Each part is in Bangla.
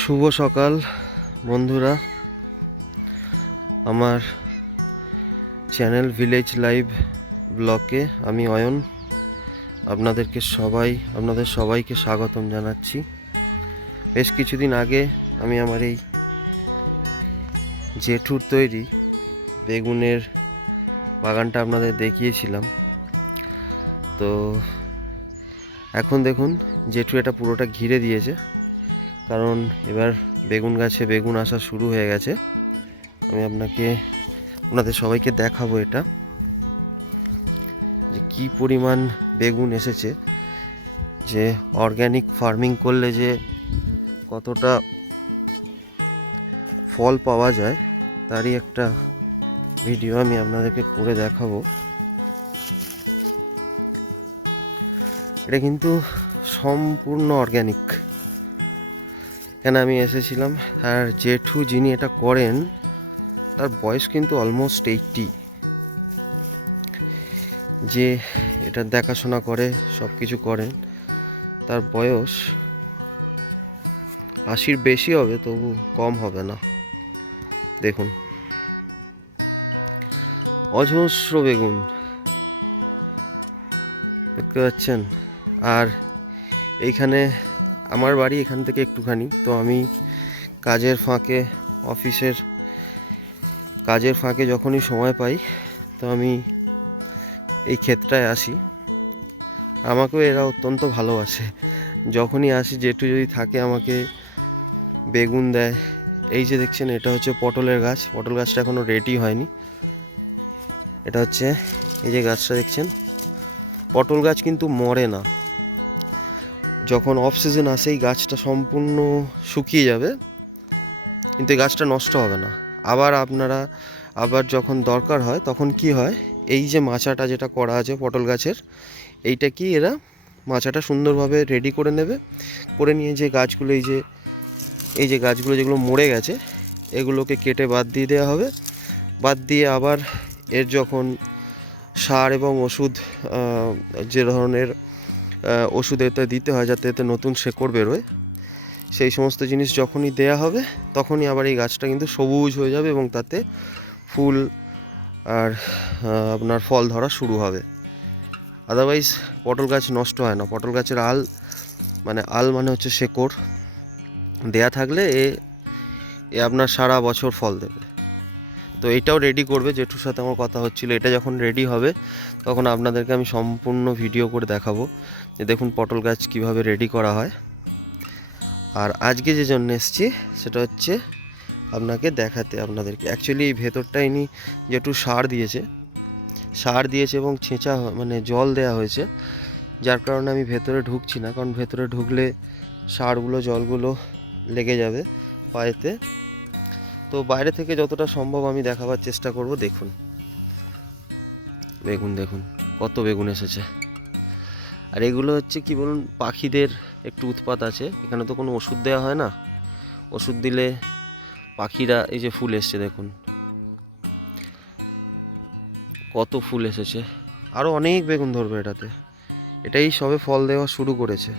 শুভ সকাল বন্ধুরা। আমার চ্যানেল ভিলেজ লাইভ ব্লগে আমি অয়ন আপনাদের সবাইকে স্বাগতম জানাচ্ছি। বেশ কিছুদিন আগে আমি আমার এই জেঠুর তৈরি বেগুনের বাগানটা আপনাদের দেখিয়েছিলাম। তো এখন দেখুন জেঠু এটা পুরোটা ঘিরে দিয়েছে, কারণ এবার বেগুন গাছে বেগুন আসা শুরু হয়ে গেছে। আমি আপনাদের সবাইকে দেখাবো এটা যে কি পরিমাণ বেগুন এসেছে, যে অর্গ্যানিক ফার্মিং করলে যে কতটা ফল পাওয়া যায় তারই একটা ভিডিও আমি আপনাদেরকে করে দেখাবো। এটা কিন্তু সম্পূর্ণ অর্গ্যানিক। এখানে আমি এসেছিলাম, আর জেঠু যিনি এটা করেন তার বয়স কিন্তু অলমোস্ট 80। যে এটা দেখাশোনা করে সব কিছু করেন তার বয়স 80-র বেশি হবে, তবু কম হবে না। দেখুন অজস্র বেগুন দেখতে পাচ্ছেন। আর এইখানে আমার বাড়ি এখান থেকে একটুখানি, তো আমি অফিসের কাজের ফাঁকে যখনই সময় পাই তো আমি এই ক্ষেতটায় আসি। আমাকেও এরা অত্যন্ত ভালোবাসে। যখনই আসি জেঠু যদি থাকে আমাকে বেগুন দেয়। এই যে দেখছেন এটা হচ্ছে পটলের গাছ। পটল গাছটা এখনও রেডি হয়নি। এটা হচ্ছে এই যে গাছটা দেখছেন, পটল গাছ কিন্তু মরে না। যখন অফ সিজন আসে এই গাছটা সম্পূর্ণ শুকিয়ে যাবে, কিন্তু এই গাছটা নষ্ট হবে না। আবার যখন দরকার হয় তখন কি হয়, এই যে মাচাটা যেটা করা আছে পটল গাছের, এইটা কি এরা মাচাটা সুন্দরভাবে রেডি করে নেবে, করে নিয়ে যে গাছগুলো এই যে গাছগুলো যেগুলো মরে গেছে এগুলোকে কেটে বাদ দিয়ে দেওয়া হবে। বাদ দিয়ে আবার এর যখন সার এবং ওষুধ, যে ধরনের ওষুধ এতে দিতে হয় যাতে এতে নতুন শেকড় বেরোয়, সেই সমস্ত জিনিস যখনই দেয়া হবে তখনই আবার এই গাছটা কিন্তু সবুজ হয়ে যাবে এবং তাতে ফুল আর আপনার ফল ধরা শুরু হবে। আদারওয়াইজ পটল গাছ নষ্ট হয় না। পটল গাছের আল মানে হচ্ছে শেকড় দেয়া থাকলে এ আপনার সারা বছর ফল দেবে। তো এটাও রেডি করবে, জেঠুর সাথে আমার কথা হচ্ছিল। এটা যখন রেডি হবে তখন আপনাদেরকে আমি সম্পূর্ণ ভিডিও করে দেখাবো যে দেখুন পটল গাছ কিভাবে রেডি করা হয়। আর আজকে যে জন্য এসেছি সেটা হচ্ছে আপনাদেরকে অ্যাকচুয়ালি এই ভেতরটা ইনি জেঠু সার দিয়েছে এবং ছেঁচা জল দেওয়া হয়েছে, যার কারণে আমি ভেতরে ঢুকছি না, কারণ ভেতরে ঢুকলে সারগুলো জলগুলো লেগে যাবে পায়েতে। তো বাইরে থেকে যতটা সম্ভব আমি দেখাবার চেষ্টা করব। দেখুন দেখুন কত বেগুন এসেছে। আর এগুলো হচ্ছে কি বলুন, পাখিদের একটু উৎপাত আছে। এখানে তো কোনো ওষুধ দেওয়া হয় না। ওষুধ দিলে পাখিরা, এই যে ফুল এসছে দেখুন কত ফুল এসেছে, আরও অনেক বেগুন ধরবে এটাই সবে ফল দেওয়া শুরু করেছে।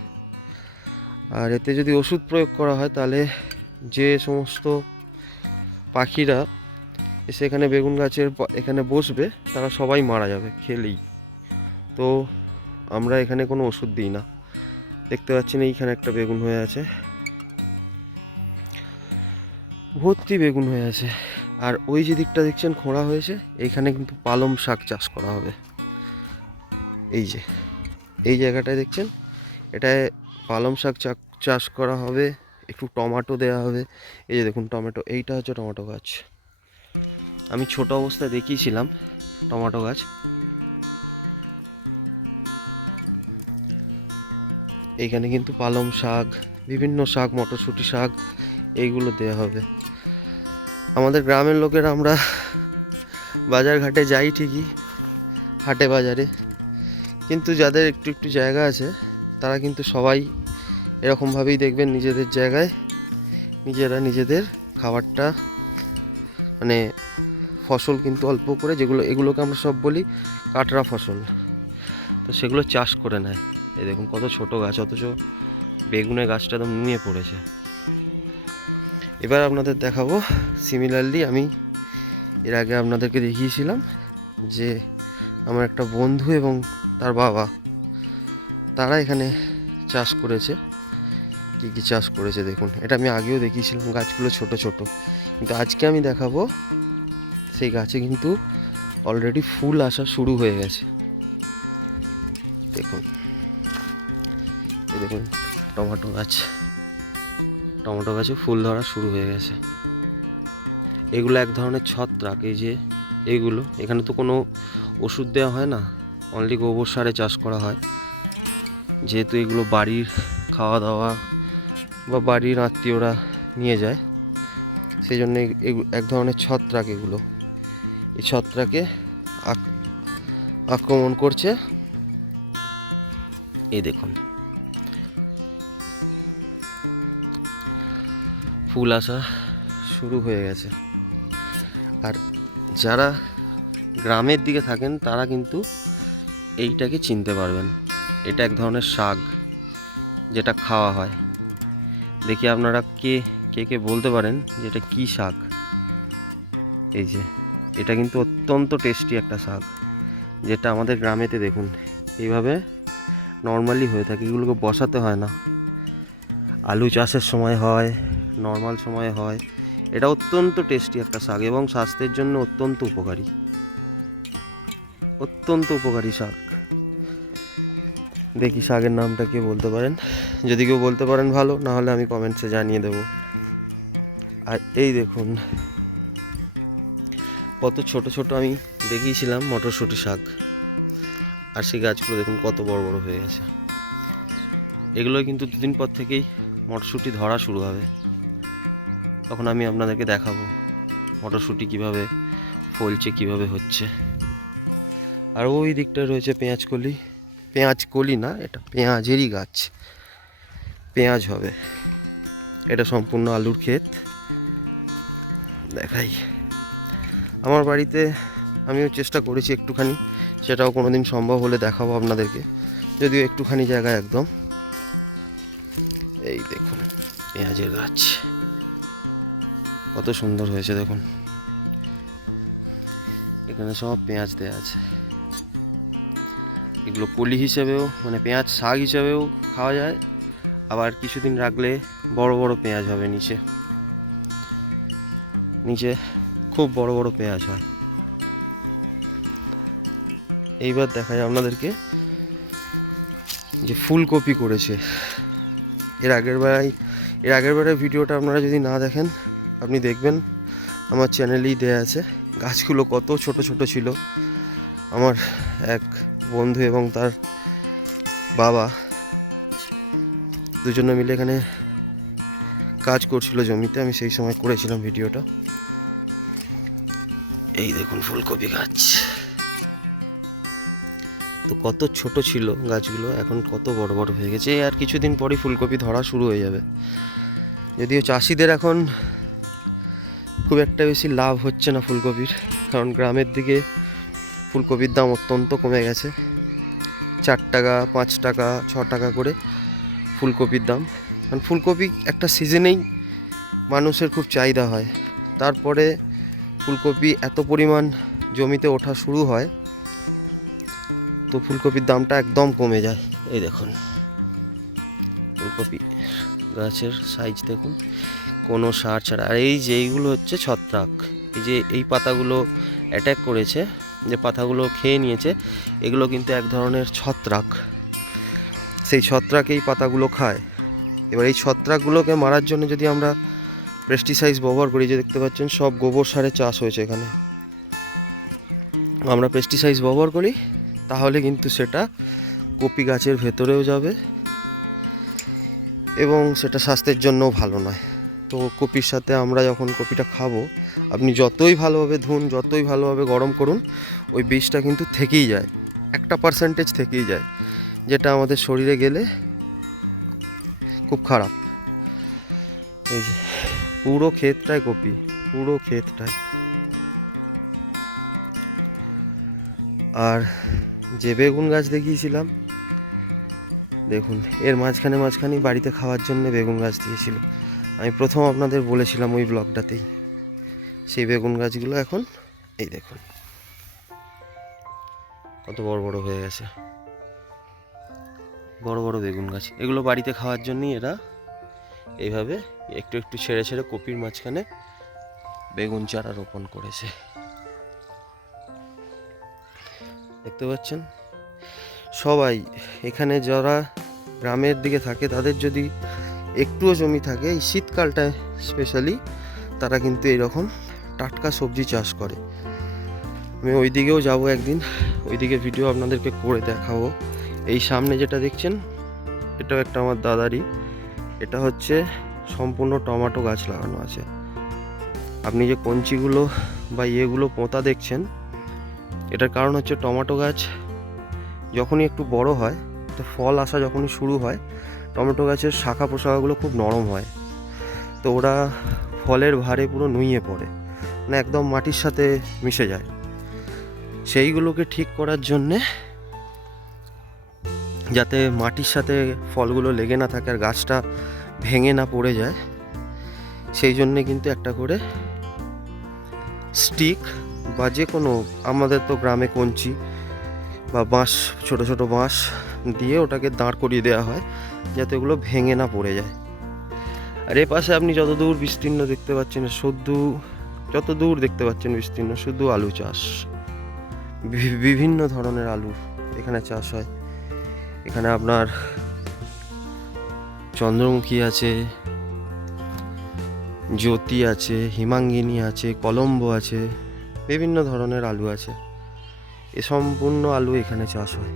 আর এতে যদি ওষুধ প্রয়োগ করা হয় তাহলে যে সমস্ত পাখিরা এসে এখানে বেগুন গাছের এখানে বসবে তারা সবাই মারা যাবে খেলেই। তো আমরা এখানে কোনো ওষুধ দিই না। দেখতে পাচ্ছেন এইখানে একটা বেগুন হয়ে আছে, ভর্তি বেগুন হয়ে আছে। আর ওই যে দিকটা দেখছেন খোঁড়া হয়েছে, এইখানে কিন্তু পালং শাক চাষ করা হবে। এই জায়গাটায় দেখছেন, এটায় পালং শাক চাষ করা হবে, একটু টমেটো দেওয়া হবে। এই যে দেখুন টমেটো, এইটা হচ্ছে টমেটো গাছ। আমি ছোট অবস্থায় দেখিয়েছিলাম টমেটো গাছ। এইখানে কিন্তু পালং শাক, বিভিন্ন শাক, মটরশুঁটি শাক, এইগুলো দেওয়া হবে। আমাদের গ্রামের লোকেরা আমরা বাজার ঘাটে যাই ঠিকই, হাটে বাজারে, কিন্তু যাদের একটু একটু জায়গা আছে তারা কিন্তু সবাই এরকমভাবেই দেখবেন নিজেদের জায়গায় নিজেদের খাবারটা ফসল কিন্তু অল্প করে, এগুলোকে আমরা সব বলি কাটরা ফসল, তো সেগুলো চাষ করে নেয়। এই দেখুন কত ছোট গাছ, অথচ বেগুনের গাছটা একদম নুয়ে পড়েছে। এবার আপনাদের দেখাবো সিমিলারলি আমি এর আগে আপনাদেরকে দেখিয়েছিলাম যে আমার একটা বন্ধু এবং তার বাবা তারা এখানে চাষ করেছে। কী কী চাষ করেছে দেখুন, এটা আমি আগেও দেখিয়েছিলাম, গাছগুলো ছোট ছোট, কিন্তু আজকে আমি দেখাবো সেই গাছে কিন্তু অলরেডি ফুল আসা শুরু হয়ে গেছে। দেখুন, এই দেখুন টমেটো গাছে ফুল ধরা শুরু হয়ে গেছে। এগুলো এক ধরনের ছত্রাক। এই যে এইগুলো, এখানে তো কোনো ওষুধ দেওয়া হয় না, অনলি গোবর সারে চাষ করা হয়। যেহেতু এগুলো বাড়ির খাওয়া দাওয়া বা বাড়ির আত্মীয়রা নিয়ে যায়, সেই জন্য এক ধরনের ছত্রাক। এগুলো এই ছত্রাকে আক্রমণ করছে। এই দেখুন ফুল আসা শুরু হয়ে গেছে। আর যারা গ্রামের দিকে থাকেন তারা কিন্তু এইটাকে চিনতে পারবেন। এটা এক ধরনের শাক যেটা খাওয়া হয়। দেখি আপনারা কে কে বলতে পারেন যে এটা কী শাক। এই যে এটা কিন্তু অত্যন্ত টেস্টি একটা শাক, যেটা আমাদের গ্রামেতে দেখুন এইভাবে নর্মালি হয়ে থাকে। এগুলোকে বসাতে হয় না, আলু চাষের সময় হয়, নর্মাল সময় হয়। এটা অত্যন্ত টেস্টি একটা শাক এবং স্বাস্থ্যের জন্য অত্যন্ত উপকারী শাক। দেখি শাকের নামটা কে বলতে পারেন, যদি কেউ বলতে পারেন ভালো, না হলে আমি কমেন্টসে জানিয়ে দেব। আর এই দেখুন কত ছোট ছোট আমি দেখিয়েছিলাম মটরশুঁটি শাক, আর সেই গাছগুলো দেখুন কত বড় বড় হয়ে গেছে। এগুলো কিন্তু দুদিন পর থেকেই মটরশুঁটি ধরা শুরু হবে। তখন আমি আপনাদেরকে দেখাবো মটরশুঁটি কিভাবে ফলছে, কিভাবে হচ্ছে। আর ওই দিকটায় রয়েছে পেঁয়াজ কলি না, এটা পেঁয়াজেরই গাছ, পেঁয়াজ হবে। এটা সম্পূর্ণ আলুর ক্ষেত। দেখাই, আমার বাড়িতে আমিও চেষ্টা করেছি একটুখানি, সেটাও কোনোদিন সম্ভব হলে দেখাবো আপনাদেরকে, যদিও একটুখানি জায়গায় একদম। এই দেখুন পেঁয়াজের গাছ কত সুন্দর হয়েছে দেখুন, এখানে সব পেঁয়াজ দেওয়া আছে। এগুলো কলি হিসেবেও, মানে পেঁয়াজ শাক হিসেবেও খাওয়া যায়, আবার কিছুদিন রাখলে বড় বড় পেঁয়াজ হবে। নিচে খুব বড় বড় পেঁয়াজ হয়। এইবার দেখায় আপনাদেরকে যে ফুলকপি করেছে। এর আগের বারের ভিডিওটা আপনারা যদি না দেখেন, আপনি দেখবেন আমার চ্যানেলেই দেয়া আছে। গাছগুলো কত ছোট ছোট ছিল। আমার এক বন্ধু এবং তার বাবা দুজনে মিলে এখানে কাজ করছিল জমিতে, আমি সেই সময় করেছিলাম ভিডিওটা। এই দেখুন ফুলকপি গাছ, তো কত ছোট ছিল গাছগুলো, এখন কত বড় বড় হয়ে গেছে। আর কিছুদিন পরই ফুলকপি ধরা শুরু হয়ে যাবে। যদিও চাষিদের এখন খুব একটা বেশি লাভ হচ্ছে না ফুলকপির, কারণ গ্রামের দিকে ফুলকপির দাম অত্যন্ত কমে গেছে। 4 টাকা 5 টাকা 6 টাকা করে ফুলকপির দাম। কারণ ফুলকপি একটা সিজনেই মানুষের খুব চাহিদা হয়, তারপরে ফুলকপি এত পরিমাণ জমিতে ওঠা শুরু হয়, তো ফুলকপির দামটা একদম কমে যায়। এই দেখুন ফুলকপি গাছের সাইজ দেখুন, কোনো সার ছাড়া। আর এই যে এইগুলো হচ্ছে ছত্রাক, এই যে এই পাতাগুলো অ্যাটাক করেছে, যে পাতাগুলো খেয়ে নিয়েছে, এগুলো কিন্তু এক ধরনের ছত্রাক। সেই ছত্রাক এই পাতাগুলো খায়। এবার এই ছত্রাকগুলোকে মারার জন্য যদি আমরা পেস্টিসাইড ব্যবহার করি, যে দেখতে পাচ্ছেন সব গোবর সারে চাষ হয়েছে এখানে, আমরা পেস্টিসাইড ব্যবহার করি, তাহলে কিন্তু সেটা কপি গাছের ভেতরেও যাবে এবং সেটা স্বাস্থ্যের জন্যও ভালো নয়। তো কপির সাথে আমরা যখন কপিটা খাবো, আপনি যতই ভালোভাবে ধুন, যতই ভালোভাবে গরম করুন, ওই বীজটা কিন্তু থেকেই যায়, একটা পার্সেন্টেজ থেকেই যায়, যেটা আমাদের শরীরে গেলে খুব খারাপ। এই যে পুরো ক্ষেতটায় কপি, পুরো ক্ষেতটায়। আর যে বেগুন গাছ দেখিয়েছিলাম, দেখুন এর মাঝখানে বাড়িতে খাওয়ার জন্য বেগুন গাছ দিয়েছিল। আমি প্রথম আপনাদের বলেছিলাম ওই ব্লগটাতেই, সেই বেগুন গাছগুলো এখন এই দেখুন কত বড় বড় হয়ে গেছে, বড় বড় বেগুন গাছ। এগুলো বাড়িতে খাওয়ার জন্যই এরা এইভাবে একটু একটু ছেড়ে ছেড়ে কপির মাঝখানে বেগুন চারা রোপণ করেছে, দেখতে পাচ্ছেন। সবাই এখানে যারা গ্রামের দিকে থাকে তাদের যদি একটুও জমি থাকে, এই শীতকালটায় স্পেশালি তারা কিন্তু এরকম টাটকা সবজি চাষ করে। আমি ওই দিকেও যাবো একদিন, ওইদিকে ভিডিও আপনাদেরকে করে দেখাবো। এই সামনে যেটা দেখছেন এটাও একটা আমার দাদারই, এটা হচ্ছে সম্পূর্ণ টমেটো গাছ লাগানো আছে। আপনি যে কঞ্চিগুলো বা ইয়েগুলো পোঁতা দেখছেন, এটার কারণ হচ্ছে টমেটো গাছ যখনই একটু বড় হয়, তো ফল আসা যখনই শুরু হয়, টমেটো গাছের শাখা প্রশাখাগুলো খুব নরম হয়, তো ওরা ফলের ভারে পুরো নুইয়ে পড়ে, মানে একদম মাটির সাথে মিশে যায়। সেইগুলোকে ঠিক করার জন্যে, যাতে মাটির সাথে ফলগুলো লেগে না থাকে আর গাছটা ভেঙে না পড়ে যায়, সেই জন্যে কিন্তু একটা করে স্টিক বা যে কোনো, আমাদের তো গ্রামে কঞ্চি বা বাঁশ, ছোট ছোট বাঁশ দিয়ে ওটাকে দাঁড় করিয়ে দেওয়া হয় যাতে ওগুলো ভেঙে না পড়ে যায়। আর এ পাশে আপনি যত দূর বিস্তীর্ণ দেখতে পাচ্ছেন, যত দূর দেখতে পাচ্ছেন বিস্তীর্ণ শুধু আলু চাষ, বিভিন্ন ধরনের আলু এখানে চাষ হয়। এখানে আপনার চন্দ্রমুখী আছে, জ্যোতি আছে, হিমাঙ্গিনী আছে, কলম্বো আছে, বিভিন্ন ধরনের আলু আছে। এ সম্পূর্ণ আলু এখানে চাষ হয়।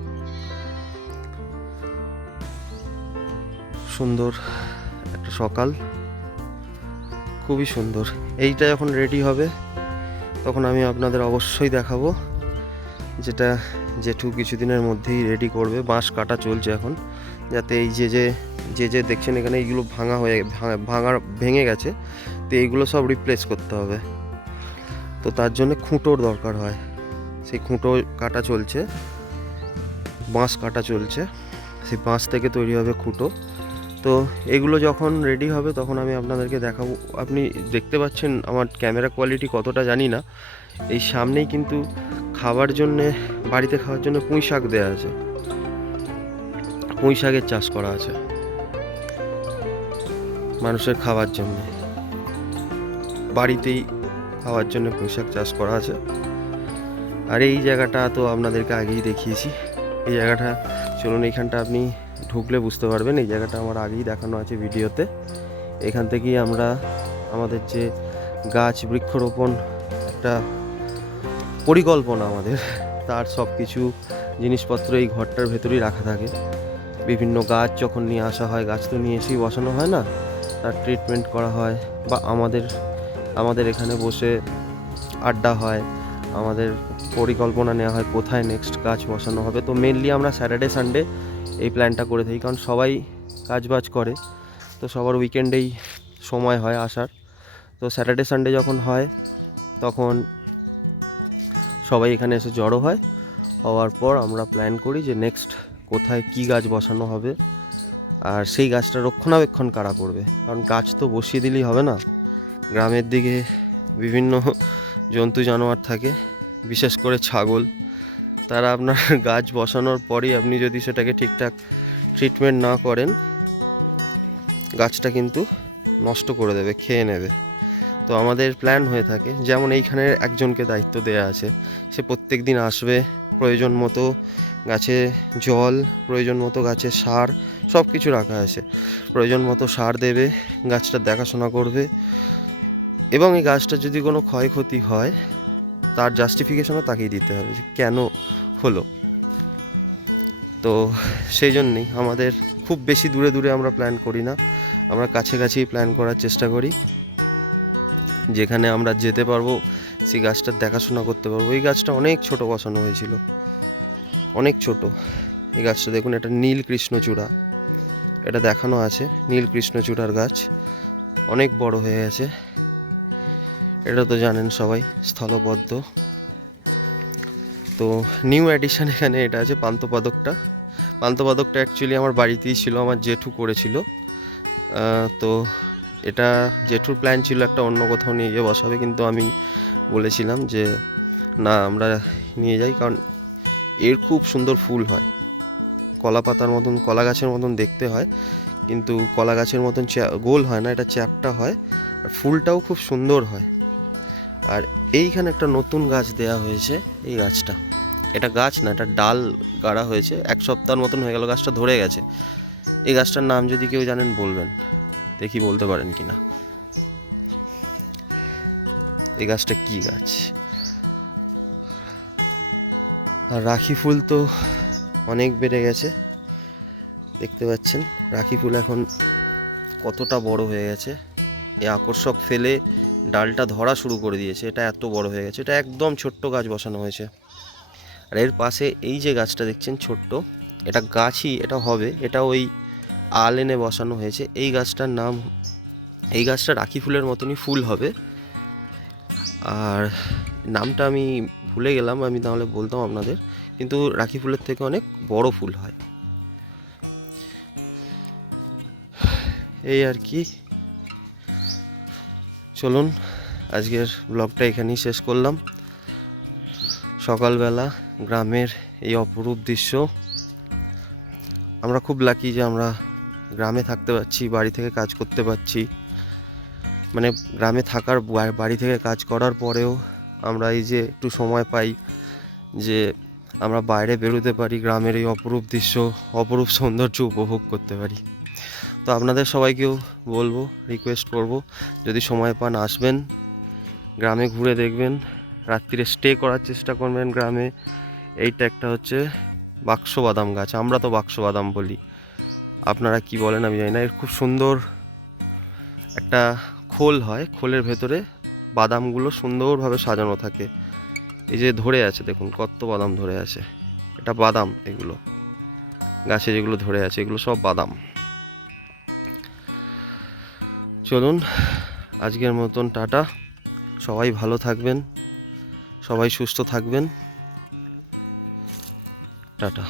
সুন্দর একটা সকাল, খুবই সুন্দর। এইটা যখন রেডি হবে তখন আমি আপনাদের অবশ্যই দেখাবো, যেটা জেঠু কিছুদিনের মধ্যেই রেডি করবে। বাঁশ কাটা চলছে এখন, যাতে এই যে দেখছেন এখানে এইগুলো ভেঙে গেছে, তো এইগুলো সব রিপ্লেস করতে হবে। তো তার জন্য খুঁটোর দরকার হয়, সেই খুঁটো কাটা চলছে, বাঁশ কাটা চলছে, সেই বাঁশ থেকে তৈরি হবে খুঁটো। তো এগুলো যখন রেডি হবে তখন আমি আপনাদেরকে দেখাবো। আপনি দেখতে পাচ্ছেন আমার ক্যামেরা কোয়ালিটি কতটা জানি না, এই সামনেই কিন্তু খাবার জন্যে, বাড়িতে খাওয়ার জন্য পুঁই শাক দেওয়া আছে, পুঁই শাকের চাষ করা আছে মানুষের খাওয়ার জন্য, বাড়িতেই খাওয়ার জন্য পুঁই শাক চাষ করা আছে। আর এই জায়গাটা তো আপনাদেরকে আগেই দেখিয়েছি, এই জায়গাটা চলুন, এইখানটা আপনি ঢুকলে বুঝতে পারবেন। এই জায়গাটা আমার আগেই দেখানো আছে ভিডিওতে। এখান থেকেই আমরা আমাদের যে গাছ বৃক্ষরোপণ একটা পরিকল্পনা আমাদের, তার সব কিছু জিনিসপত্র এই ঘরটার ভেতরেই রাখা থাকে। বিভিন্ন গাছ যখন নিয়ে আসা হয়, গাছ তো নিয়ে এসেই বসানো হয় না, তার ট্রিটমেন্ট করা হয়, বা আমাদের এখানে বসে আড্ডা হয়, আমাদের পরিকল্পনা নেওয়া হয় কোথায় নেক্সট গাছ বসানো হবে। তো মেনলি আমরা স্যাটারডে সানডে এই প্ল্যানটা করে থাকি, কারণ সবাই কাজবাজ করে, তো সবার উইকেন্ডেই সময় হয় আসার। তো স্যাটারডে সানডে যখন হয় তখন সবাই এখানে এসে জড়ো হয়, হওয়ার পর আমরা প্ল্যান করি যে নেক্সট কোথায় কি গাছ বসানো হবে, আর সেই গাছটা রক্ষণাবেক্ষণ কারা করবে। কারণ গাছ তো বসিয়ে দিলেই হবে না, গ্রামের দিকে বিভিন্ন জন্তু জানোয়ার থাকে, বিশেষ করে ছাগল, তারা আপনার গাছ বসানোর পরই আপনি যদি সেটাকে ঠিকঠাক ট্রিটমেন্ট না করেন, গাছটা কিন্তু নষ্ট করে দেবে, খেয়ে নেবে। তো আমাদের প্ল্যান হয়ে থাকে, যেমন এইখানে একজনকে দায়িত্ব দেওয়া আছে, সে প্রত্যেক দিন আসবে, প্রয়োজন মতো গাছে জল, প্রয়োজন মতো গাছে সার, সব কিছু রাখা আছে, প্রয়োজন মতো সার দেবে, গাছটার দেখাশোনা করবে, এবং এই গাছটা যদি কোনো ক্ষয়ক্ষতি হয় তার জাস্টিফিকেশনও তাকেই দিতে হবে যে কেন হলো। তো সেই জন্যেই আমাদের খুব বেশি দূরে দূরে আমরা প্ল্যান করি না, আমরা কাছাকাছিই প্ল্যান করার চেষ্টা করি, যেখানে আমরা যেতে পারবো, সেই গাছটার দেখাশোনা করতে পারবো। এই গাছটা অনেক ছোট বসানো হয়েছিল, অনেক ছোট। এই গাছটা দেখুন, এটা নীল কৃষ্ণচূড়া, এটা দেখানো আছে নীল কৃষ্ণচূড়ার গাছ, অনেক বড় হয়ে গেছে। এটা তো জানেন সবাই, স্থলপদ্ম। তো নিউ অ্যাডিশন এখানে এটা আছে পান্থপদকটা। পান্থপদকটা অ্যাকচুয়ালি আমার বাড়িতেই ছিল, আমার জেঠু করেছিল। তো এটা জেঠুর প্ল্যান ছিল একটা অন্য কোথাও নিয়ে গিয়ে বসাবে, কিন্তু আমি বলেছিলাম যে না, আমরা নিয়ে যাই, কারণ এর খুব সুন্দর ফুল হয়, কলা পাতার মতন, কলা গাছের মতন দেখতে হয়, কিন্তু কলা গাছের মতন গোল হয় না, এটা চ্যাপ্টা হয়, আর ফুলটাও খুব সুন্দর হয়। আর এইখানে একটা নতুন গাছ দেয়া হয়েছে, এই গাছটা, এটা গাছ না, এটা ডাল গাড়া হয়েছে, 1 সপ্তাহের মতন হয়ে গেল, গাছটা ধরে গেছে। এই গাছটার নাম যদি কেউ জানেন বলবেন, দেখি বলতে পারেন কি না। এই গাছটা কি গাছ? আর রাখি ফুল তো অনেক বেড়ে গেছে, দেখতে পাচ্ছেন রাখি ফুল এখন কতটা বড় হয়ে গেছে। এই আকর্ষক ফেলে ডালটা ধরা শুরু করে দিয়েছে, এটা এত বড় হয়ে গেছে। এটা একদম ছোট্ট গাছ বসানো হয়েছে। আর এর পাশে এই যে গাছটা দেখছেন ছোট্ট, এটা গাছই, এটা হবে, এটা ওই আল এনে বসানো হয়েছে। এই গাছটার নাম, এই গাছটা রাখি ফুলের মতনই ফুল হবে, আর নামটা আমি ভুলে গেলাম, আমি তাহলে বলতাম আপনাদের, কিন্তু রাখি ফুলের থেকে অনেক বড় ফুল হয়। এই আর কি, চলুন আজকের ব্লগটা এখানেই শেষ করলাম। সকালবেলা গ্রামের এই অপরূপ দৃশ্য, আমরা খুব লাকি যে আমরা গ্রামে থাকতে পারছি, বাড়ি থেকে কাজ করতে পারছি। মানে গ্রামে থাকার, বাড়ি থেকে কাজ করার পরেও আমরা এই যে একটু সময় পাই যে আমরা বাইরে বেরোতে পারি, গ্রামের এই অপরূপ দৃশ্য, অপরূপ সৌন্দর্য উপভোগ করতে পারি। তো আপনাদের সবাইকেও বলবো, রিকোয়েস্ট করব, যদি সময় পান আসবেন, গ্রামে ঘুরে দেখবেন, রাত্রিরে স্টে করার চেষ্টা করবেন গ্রামে। এইটা একটা হচ্ছে বাক্স বাদাম গাছ, আমরা তো বাক্স বাদাম বলি, আপনারা কি বলেন আমি জানি না। এর খুব সুন্দর একটা খোল হয়, খোলের ভেতরে বাদামগুলো সুন্দরভাবে সাজানো থাকে। এই যে ধরে আছে, দেখুন কত বাদাম ধরে আছে, এটা বাদাম, এগুলো গাছে যেগুলো ধরে আছে এগুলো সব বাদাম। চলুন আজকের মতন টাটা, সবাই ভালো থাকবেন, সবাই সুস্থ থাকবেন, টাটা।